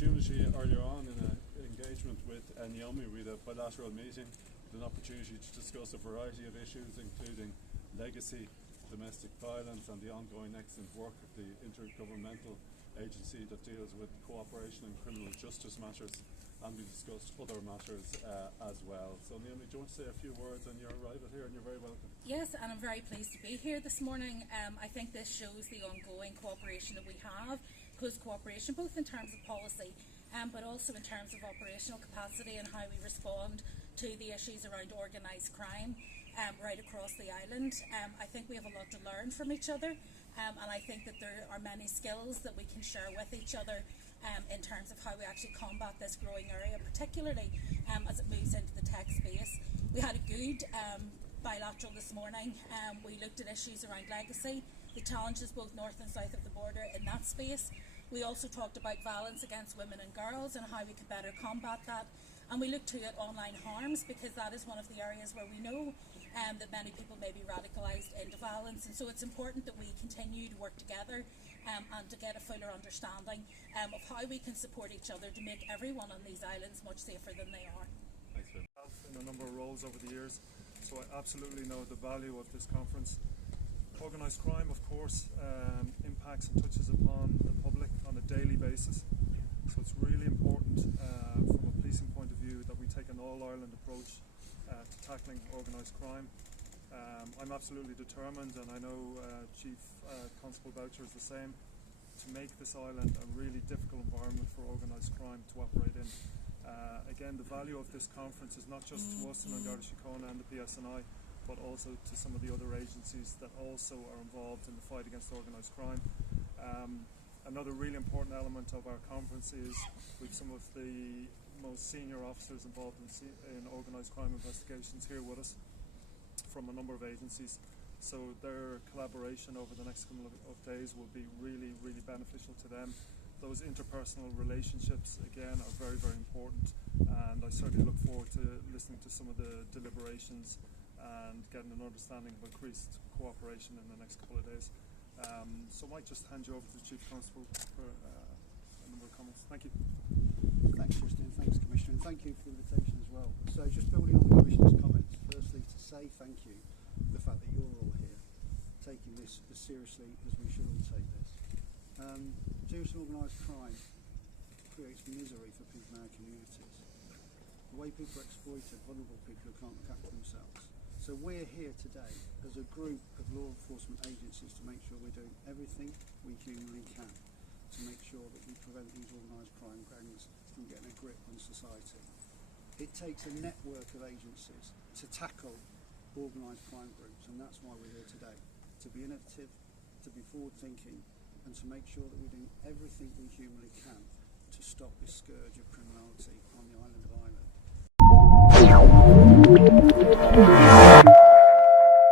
opportunity earlier on in an engagement with Naomi. We had a bilateral meeting with an opportunity to discuss a variety of issues, including legacy, domestic violence, and the ongoing excellent work of the intergovernmental agency that deals with cooperation in criminal justice matters, and we discussed other matters as well. So Naomi, do you want to say a few words on your arrival here? And you're very welcome. Yes, and I'm very pleased to be here this morning. I think this shows the ongoing cooperation that we have, close cooperation both in terms of policy but also in terms of operational capacity and how we respond to the issues around organised crime right across the island. I think we have a lot to learn from each other, and I think that there are many skills that we can share with each other in terms of how we actually combat this growing area, particularly as it moves into the tech space. We had a good bilateral this morning. We looked at issues around legacy, the challenges both north and south of the border in that space. We also talked about violence against women and girls and how we could better combat that. And we looked at online harms, because that is one of the areas where we know that many people may be radicalised into violence. And so it's important that we continue to work together and to get a fuller understanding of how we can support each other to make everyone on these islands much safer than they are. Thanks, Phil. In a number of roles over the years, so I absolutely know the value of this conference. Organised crime, of course, impacts and touches upon the public on a daily basis. So it's really important from a policing point of view that we take an all-Ireland approach to tackling organised crime. I'm absolutely determined, and I know Chief Constable Boucher is the same, to make this island a really difficult environment for organised crime to operate in. Again, the value of this conference is not just to us in Garda Síochána and the PSNI, but also to some of the other agencies that also are involved in the fight against organised crime. Another really important element of our conference is with some of the most senior officers involved in organised crime investigations here with us from a number of agencies. So their collaboration over the next couple of days will be really, really beneficial to them. Those interpersonal relationships, again, are very, very important, and I certainly look forward to listening to some of the deliberations and getting an understanding of increased cooperation in the next couple of days. So I might just hand you over to the Chief Constable for a number of comments. Thank you. Thanks, Christian. Thanks, Commissioner. And thank you for the invitation as well. So just building on the Commissioner's comments, firstly to say thank you for the fact that you're all here, taking this as seriously as we should all take this. Serious organised crime creates misery for people in our communities. The way people are exploited, vulnerable people who can't look after themselves. So we're here today as a group of law enforcement agencies to make sure we're doing everything we humanly can to make sure that we prevent these organised crime gangs from getting a grip on society. It takes a network of agencies to tackle organised crime groups, and that's why we're here today, to be innovative, to be forward-thinking, and to make sure that we're doing everything we humanly can to stop this scourge of criminality on the island of Ireland.